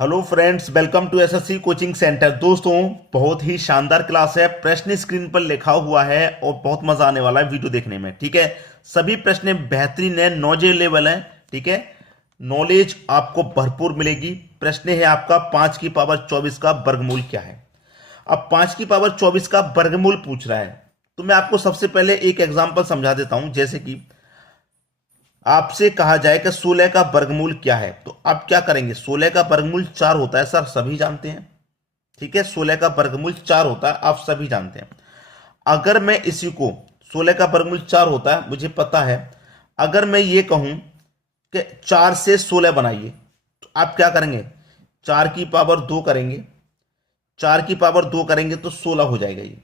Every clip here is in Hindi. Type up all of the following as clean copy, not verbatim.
Hello friends, welcome to SSC coaching centre. दोस्तों, बहुत ही शानदार क्लास है। प्रश्न स्क्रीन पर लिखा हुआ है और बहुत मजा आने वाला है वीडियो देखने में। ठीक है, सभी प्रश्न बेहतरीन है, नॉलेज लेवल है। ठीक है, नॉलेज आपको भरपूर मिलेगी। प्रश्न है आपका 5 की पावर 24 का वर्गमूल क्या है। अब 5 की पावर 24 का वर्गमूल पूछ रहा है, तो मैं आपको सबसे पहले एक एग्जाम्पल समझा देता हूं। जैसे कि आपसे कहा जाए कि 16 का वर्गमूल क्या है, तो आप क्या करेंगे। 16 का वर्गमूल 4 होता है, सर सभी जानते हैं। ठीक है, 16 का वर्गमूल 4 होता है, आप सभी जानते हैं। अगर मैं इसी को 16 का वर्गमूल 4 होता है, मुझे पता है। अगर मैं ये कहूं कि 4 से 16 बनाइए, तो आप क्या करेंगे। 4 की पावर 2 करेंगे। 4 की पावर 2 करेंगे तो 16 हो जाएगा ये।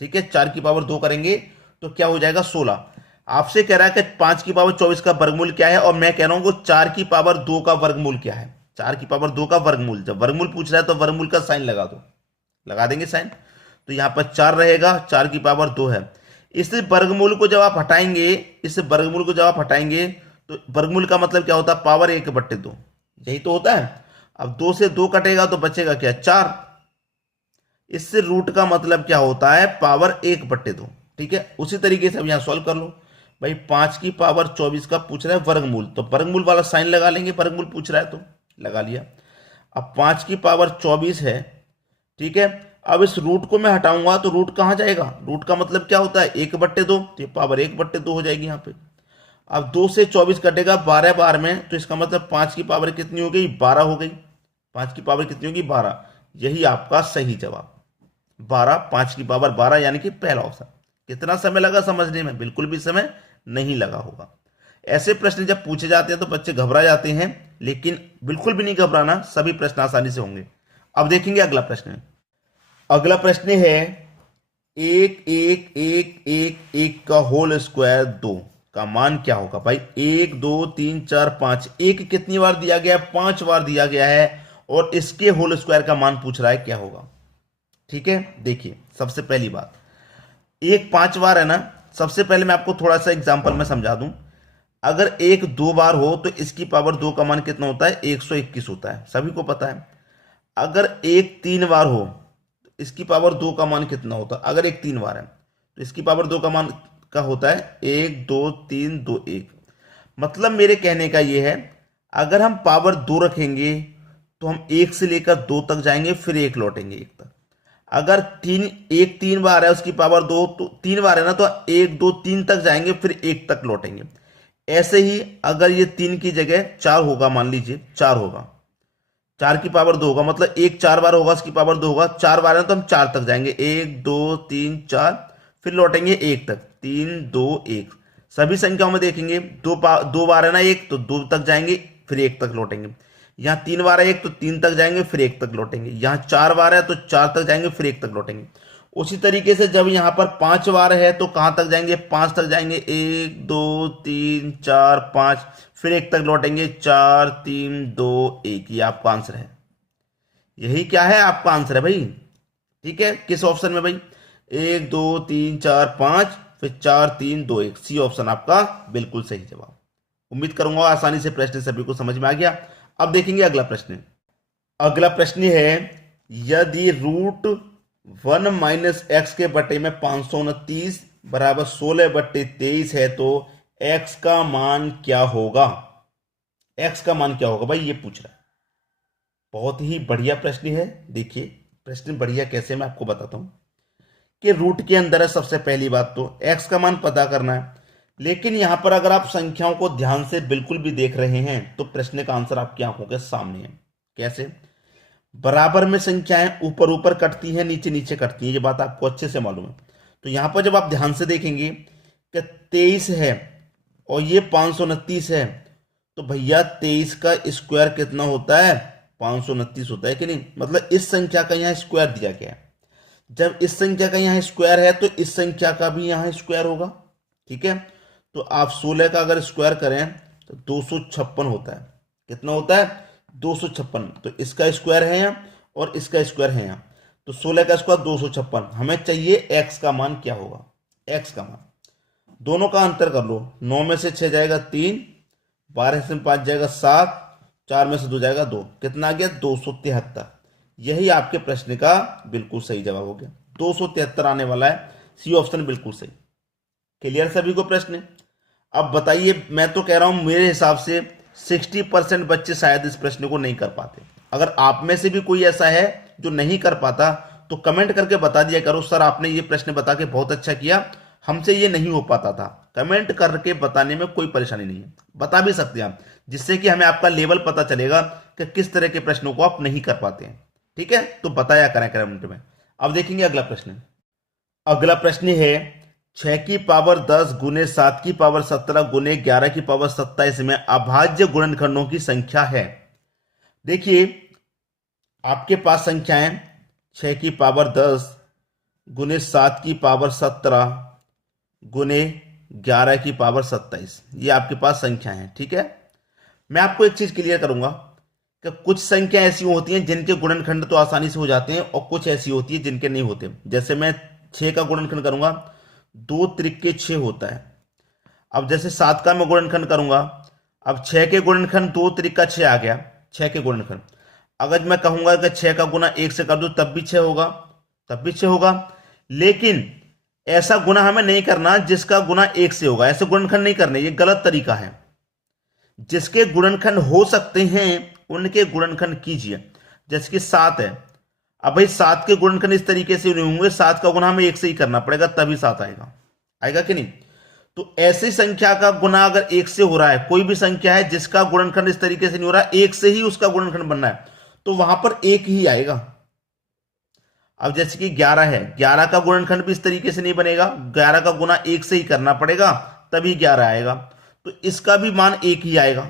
ठीक है, 4 की पावर 2 करेंगे तो क्या हो जाएगा, 16। आपसे कह रहा है कि 5 की पावर 24 का वर्गमूल क्या है, और मैं कह रहा हूं कि 4 की पावर 2 का वर्गमूल क्या है। 4 की पावर 2 का वर्गमूल, जब वर्गमूल पूछ रहा है तो वर्गमूल का साइन लगा दो। लगा देंगे साइन, तो यहां पर 4 रहेगा, 4 की पावर 2 है। इस वर्गमूल को जब आप हटाएंगे, इस वर्गमूल को जब आप हटाएंगे, तो वर्गमूल का मतलब क्या होता है, पावर 1/2। यही तो होता है। अब 2 से 2 कटेगा तो बचेगा क्या, 4। इससे रूट का मतलब क्या होता है, पावर 1/2। ठीक है, उसी तरीके से अब यहां सॉल्व कर लो। भाई 5 की पावर 24 का पूछ रहा है वर्गमूल, तो वर्गमूल वाला साइन लगा लेंगे। वर्गमूल पूछ रहा है तो लगा लिया। अब 5 की पावर 24 है। ठीक है, अब इस रूट को मैं हटाऊंगा तो रूट कहां जाएगा। रूट का मतलब क्या होता है, 1/2, तो ये पावर 1/2 हो जाएगी यहाँ पे। अब 2 से 24 कटेगा 12 बार में, तो इसका मतलब 5 की पावर कितनी हो गई, 12 हो गई। 5 की पावर कितनी होगी, 12। यही आपका सही जवाब 12। 5 की पावर 12 यानी कि पहला ऑप्शन। कितना समय लगा समझने में, बिल्कुल भी समय नहीं लगा होगा। ऐसे प्रश्न जब पूछे जाते हैं तो बच्चे घबरा जाते हैं, लेकिन बिल्कुल भी नहीं घबराना, सभी प्रश्न आसानी से होंगे। अब देखेंगे अगला प्रश्न। अगला प्रश्न है, 1 1 1 1 1 का होल स्क्वायर 2 का मान क्या होगा। भाई 1 2 3 4 5, एक कितनी बार दिया गया है, 5 बार दिया गया है, और इसके होल स्क्वायर का मान पूछ रहा है क्या होगा। ठीक है, देखिए सबसे पहली बात, एक 5 बार है ना। सबसे पहले मैं आपको थोड़ा सा एग्जांपल में समझा दूं। अगर एक 2 बार हो तो इसकी पावर 2 का मान कितना होता है, 121 होता है, सभी को पता है। अगर एक 3 बार हो तो इसकी पावर 2 का मान कितना होता है। अगर एक 3 बार है तो इसकी पावर 2 का मान का होता है 1 2 3 2 1। मतलब मेरे कहने का ये है, अगर हम पावर 2 रखेंगे तो हम 1 से लेकर 2 तक जाएंगे, फिर 1 लौटेंगे 1 तक। अगर एक 3 बार है, उसकी पावर 2, तो 3 बार है ना, तो 1 2 3 तक जाएंगे, फिर 1 तक लौटेंगे। ऐसे ही अगर ये 3 की जगह 4 होगा, मान लीजिए 4 होगा, 4 की पावर 2 होगा, मतलब एक 4 बार होगा, उसकी पावर 2 होगा। 4 बार है तो हम 4 तक जाएंगे, 1 2 3 4, फिर लौटेंगे 1 तक, 3 2 1। सभी संख्याओं में देखेंगे, 2 बार है ना एक, तो 2 तक जाएंगे, फिर 1 तक लौटेंगे। यहाँ 3 बार है एक, तो 3 तक जाएंगे, फिर 1 तक लौटेंगे। यहाँ 4 बार है तो 4 तक जाएंगे, फिर 1 तक लौटेंगे। उसी तरीके से जब यहाँ पर 5 बार है तो कहाँ तक जाएंगे, 5 तक जाएंगे, 1 2 3 4 5, फिर 1 तक लौटेंगे, 4 3 2 1। ये आपका आंसर है। यही क्या है, आपका आंसर है भाई। ठीक है, किस ऑप्शन में भाई, 1 2 3 4 5, फिर 4 3 2 1, सी ऑप्शन आपका बिल्कुल सही जवाब। उम्मीद करूंगा आसानी से प्रश्न सभी को समझ में आ गया। अब देखेंगे अगला प्रश्न। अगला प्रश्न है, यदि √1 - x के बटे में 529 बराबर 16/23 है, तो x का मान क्या होगा। x का मान क्या होगा भाई, ये पूछ रहा है। बहुत ही बढ़िया प्रश्न है। देखिए प्रश्न बढ़िया कैसे, मैं आपको बताता हूं कि रूट के अंदर है। सबसे पहली बात तो x का मान पता करना है, लेकिन यहां पर अगर आप संख्याओं को ध्यान से बिल्कुल भी देख रहे हैं तो प्रश्न का आंसर आपकी आंखों के सामने है। कैसे, बराबर में संख्याएं ऊपर ऊपर कटती हैं, नीचे नीचे कटती हैं, ये बात आपको अच्छे से मालूम है। तो यहां पर जब आप ध्यान से देखेंगे कि 23 है और ये 529 है, तो भैया 23 का स्क्वायर कितना होता है, 529 होता है कि नहीं। मतलब इस संख्या का यहाँ स्क्वायर दिया गया है। जब इस संख्या का यहाँ स्क्वायर है तो इस संख्या का भी यहाँ स्क्वायर होगा। ठीक है, तो आप 16 का अगर स्क्वायर करें तो 256 होता है। कितना होता है, 256। तो इसका स्क्वायर है यहाँ और इसका स्क्वायर है यहाँ, तो 16 का स्क्वायर 256। हमें चाहिए एक्स का मान क्या होगा। एक्स का मान, दोनों का अंतर कर लो, 9 में से 6 जाएगा 3, 12 से 5 जाएगा 7, 4 में से 2 जाएगा 2, कितना आ गया 273। यही आपके प्रश्न का बिल्कुल सही जवाब हो गया, 273 आने वाला है, सी ऑप्शन बिल्कुल सही। क्लियर सभी को प्रश्न? अब बताइए, मैं तो कह रहा हूं मेरे हिसाब से 60% बच्चे शायद इस प्रश्न को नहीं कर पाते। अगर आप में से भी कोई ऐसा है जो नहीं कर पाता तो कमेंट करके बता दिया करो, सर आपने ये प्रश्न बता के बहुत अच्छा किया, हमसे ये नहीं हो पाता था। कमेंट करके बताने में कोई परेशानी नहीं है, बता भी सकते हैं आप, जिससे कि हमें आपका लेवल पता चलेगा कि किस तरह के प्रश्नों को आप नहीं कर पाते हैं। ठीक है, तो बताया करें कमेंट में। अब देखेंगे अगला प्रश्न। अगला प्रश्न है 6 की पावर 10 गुने 7 की पावर 17 गुने 11 की पावर 27 में अभाज्य गुणनखंडों की संख्या है। देखिए आपके पास संख्याएं 6 की पावर 10 गुने 7 की पावर 17 गुने 11 की पावर 27, ये आपके पास संख्या है। ठीक है, मैं आपको एक चीज क्लियर करूंगा कि कुछ संख्या ऐसी होती हैं जिनके गुणनखंड तो आसानी से हो जाते हैं और कुछ ऐसी होती है जिनके नहीं होते। जैसे मैं 6 का गुणनखंड करूंगा, 2 त्रिके 6 होता है। अब जैसे 7 का मैं गुणनखंड करूंगा, अब 6 के गुणनखंड 2 त्रिका 6 आ गया, 6 के गुणनखंड। अगर मैं कहूंगा कि 6 का गुना 1 से कर दूं तब भी 6 होगा, तब भी 6 होगा। लेकिन ऐसा गुना हमें नहीं करना जिसका गुना 1 से होगा, ऐसे गुणनखंड नहीं करने, ये गलत तरीका है। जिसके गुणनखंड हो सकते हैं उनके गुणनखंड कीजिए। जैसे कि 7 है, अब भाई 7 के गुणनखंड इस तरीके से नहीं होंगे, 7 का गुना हमें 1 से ही करना पड़ेगा तभी 7 आएगा, आएगा कि नहीं? तो ऐसी संख्या का गुना अगर 1 से हो रहा है, कोई भी संख्या है जिसका गुणनखंड इस तरीके से नहीं हो रहा, 1 से ही उसका गुणनखंड बनना है, तो वहां पर 1 ही आएगा। अब जैसे कि 11 है, 11 का गुणनखंड भी इस तरीके से नहीं बनेगा, 11 का गुना 1 से ही करना पड़ेगा तभी 11 आएगा, तो इसका भी मान 1 ही आएगा।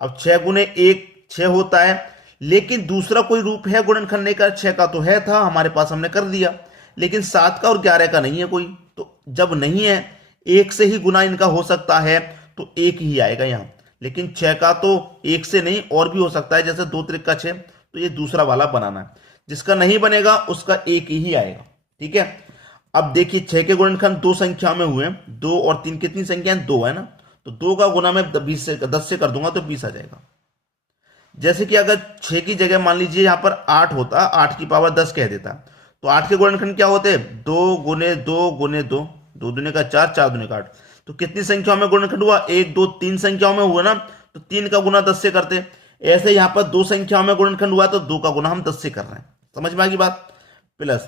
अब 6 गुने 1 6 होता है, लेकिन दूसरा कोई रूप है गुणनखंड का? 6 का तो है, था हमारे पास, हमने कर दिया, लेकिन 7 का और 11 का नहीं है कोई। तो जब नहीं है, 1 से ही गुना इनका हो सकता है, तो 1 ही आएगा यहां। लेकिन 6 का तो 1 से नहीं और भी हो सकता है, जैसे 2 त्रिका 6, तो ये दूसरा वाला बनाना है। जिसका नहीं बनेगा उसका 1 ही आएगा। ठीक है, अब देखिए 6 के गुणनखंड 2 संख्या में हुए, 2 और 3 कितनी संख्या है? 2 है ना, तो 2 का गुना मैं 10 से कर दूंगा तो 20 आ जाएगा। जैसे कि अगर 6 की जगह मान लीजिए यहां पर 8 होता, 8 की पावर 10 कह देता, तो 8 के गुणनखंड क्या होते? 2 गुने 2 गुने 2, 2 दूने का 4, 4 दूने का 8। तो कितनी संख्याओं में गुणनखंड हुआ? 1 2 3 संख्याओं में हुआ ना, तो 3 का गुना 10 से करते। ऐसे यहां पर 2 संख्याओं में गुणनखंड हुआ तो 2 का गुना हम 10 से कर रहे हैं। समझ में आ गई बात? प्लस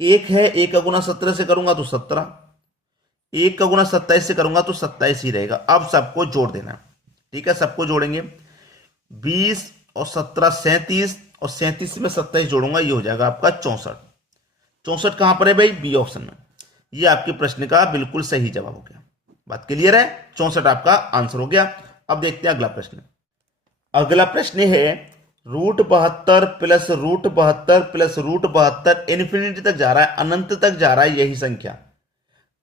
1 है, 1 का गुना 17 से करूंगा तो 17, 1 का गुना 27 से करूंगा तो 27 ही रहेगा। अब सबको जोड़ देना। ठीक है, सबको जोड़ेंगे, 20 और 17 37, और 37 में 27 जोड़ूंगा, ये हो जाएगा आपका 64। 64 कहां पर है भाई? बी ऑप्शन में। ये आपके प्रश्न का बिल्कुल सही जवाब हो गया। बात क्लियर है? 64 आपका आंसर हो गया। अब देखते हैं अगला प्रश्न। अगला प्रश्न है √72 प्लस √72 प्लस √72 इन्फिनिटी तक जा रहा है, अनंत तक जा रहा है। यही संख्या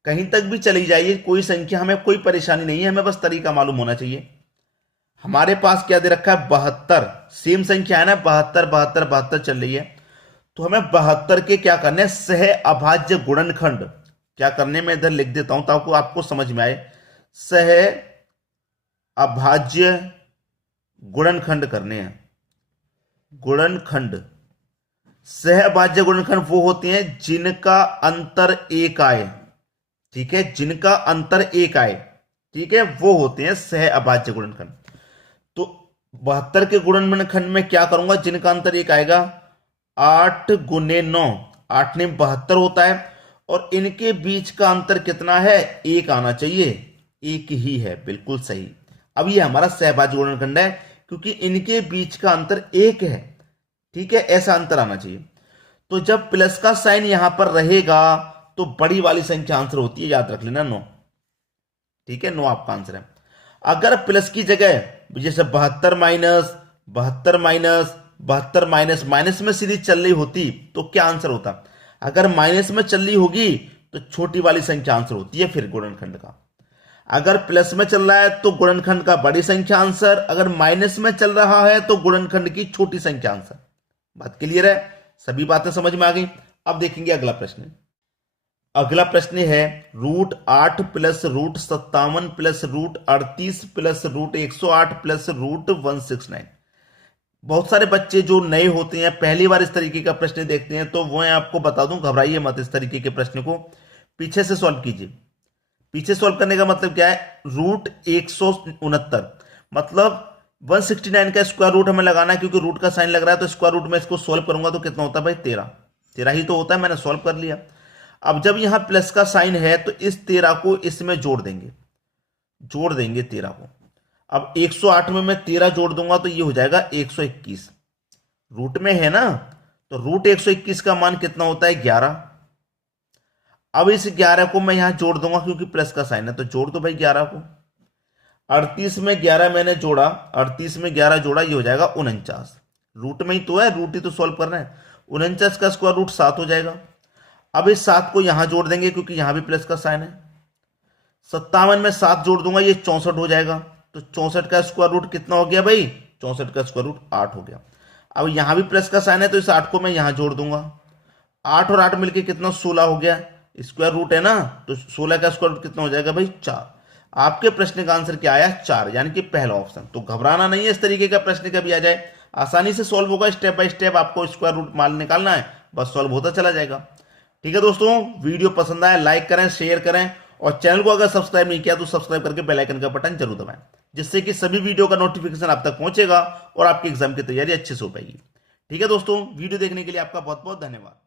कहीं तक भी चली जाइए, कोई संख्या, हमें कोई परेशानी नहीं है, हमें बस तरीका मालूम होना चाहिए। हमारे पास क्या दे रखा है? 72, सेम संख्या है ना, 72 72 72 चल रही है। तो हमें 72 के क्या करने हैं? सह अभाज्य गुणनखंड क्या करने में, इधर लिख देता हूं ताकि आपको समझ में आए। सह अभाज्य गुणनखंड करने हैं। गुणनखंड, सह अभाज्य गुणनखंड वो होते हैं जिनका अंतर 1 आए। ठीक है, जिनका अंतर 1 आए, ठीक है, वो होते हैं सह अभाज्य गुणनखंड। तो 72 के गुणनखंड में क्या करूंगा? जिनका अंतर 1 आएगा, 8 गुने 9, 8 ने 72 होता है, और इनके बीच का अंतर कितना है? 1 आना चाहिए, 1 ही है, बिल्कुल सही। अब ये हमारा सहभाज्य गुणनखंड है क्योंकि इनके बीच का अंतर 1 है। ठीक है, ऐसा अंतर आना चाहिए। तो जब प्लस का साइन यहां पर रहेगा तो बड़ी वाली संख्या आंसर होती है, याद रख लेना, 9। ठीक है, 9 आपका आंसर है। अगर प्लस की जगह जैसे 72 माइनस 72 माइनस 72 माइनस माइनस में सीरीज चल रही होती तो क्या आंसर होता? अगर माइनस में चल रही होगी तो छोटी वाली संख्या आंसर होती है फिर गुणनखंड का। अगर प्लस में चल रहा है तो गुणनखंड का बड़ी संख्या आंसर, अगर माइनस में चल रहा है तो गुणनखंड की छोटी संख्या आंसर। बात क्लियर है? सभी बातें समझ में आ गई? अब देखेंगे अगला प्रश्न। अगला प्रश्न है √8 प्लस √57 प्लस √38 प्लस √108 प्लस √169। बहुत सारे बच्चे जो नए होते हैं पहली बार इस तरीके का प्रश्न देखते हैं, तो वो मैं आपको बता दूं, घबराइए मत, इस तरीके के प्रश्न को पीछे से सॉल्व कीजिए। पीछे सॉल्व करने का मतलब क्या है, √169 मतलब 169 का स्क्वायर रूट हमें लगाना है, क्योंकि रूट का साइन लग रहा है, तो स्क्वायर रूट में इसको सॉल्व करूंगा तो कितना होता है भाई, 13 ही तो होता है, मैंने सॉल्व कर लिया। अब जब यहां प्लस का साइन है तो इस 13 को इसमें जोड़ देंगे 13 को। अब 108 में मैं 13 जोड़ दूंगा तो ये हो जाएगा 121, रूट में है ना, तो √121 का मान कितना होता है, 11। अब इस 11 को मैं यहां जोड़ दूंगा क्योंकि प्लस का साइन है, तो जोड़ दो भाई 11 को। 38 में 11 मैंने जोड़ा, 38 में 11 जोड़ा, ये हो जाएगा 49, रूट में ही तो है, रूट ही तो सॉल्व करना है। 49 का स्क्वायर रूट 7 हो जाएगा। अब इस 7 को यहां जोड़ देंगे क्योंकि यहां भी प्लस का साइन है। 57 में 7 जोड़ दूंगा, ये 64 हो जाएगा। तो 64 का स्क्वायर रूट कितना हो गया भाई, 64 का स्क्वायर रूट 8 हो गया। अब यहां भी प्लस का साइन है, तो इस 8 को मैं यहां जोड़ दूंगा। 8 और 8 मिलके कितना, 16 हो गया। स्क्वायर रूट है ना, तो 16 का स्क्वायर रूट कितना हो जाएगा भाई, 4। आपके प्रश्न का आंसर क्या आया, 4, यानी कि पहला ऑप्शन। तो घबराना नहीं है, इस तरीके का प्रश्न कभी आ जाए आसानी से सॉल्व होगा, स्टेप बाय स्टेप आपको स्क्वायर रूट मान निकालना है, बस सॉल्व होता चला जाएगा। ठीक है दोस्तों, वीडियो पसंद आए लाइक करें, शेयर करें, और चैनल को अगर सब्सक्राइब नहीं किया तो सब्सक्राइब करके बेल आइकन का बटन जरूर दबाएं, जिससे कि सभी वीडियो का नोटिफिकेशन आप तक पहुंचेगा और आपकी एग्जाम की तैयारी अच्छे से हो पाएगी। ठीक है दोस्तों, वीडियो देखने के लिए आपका बहुत बहुत धन्यवाद।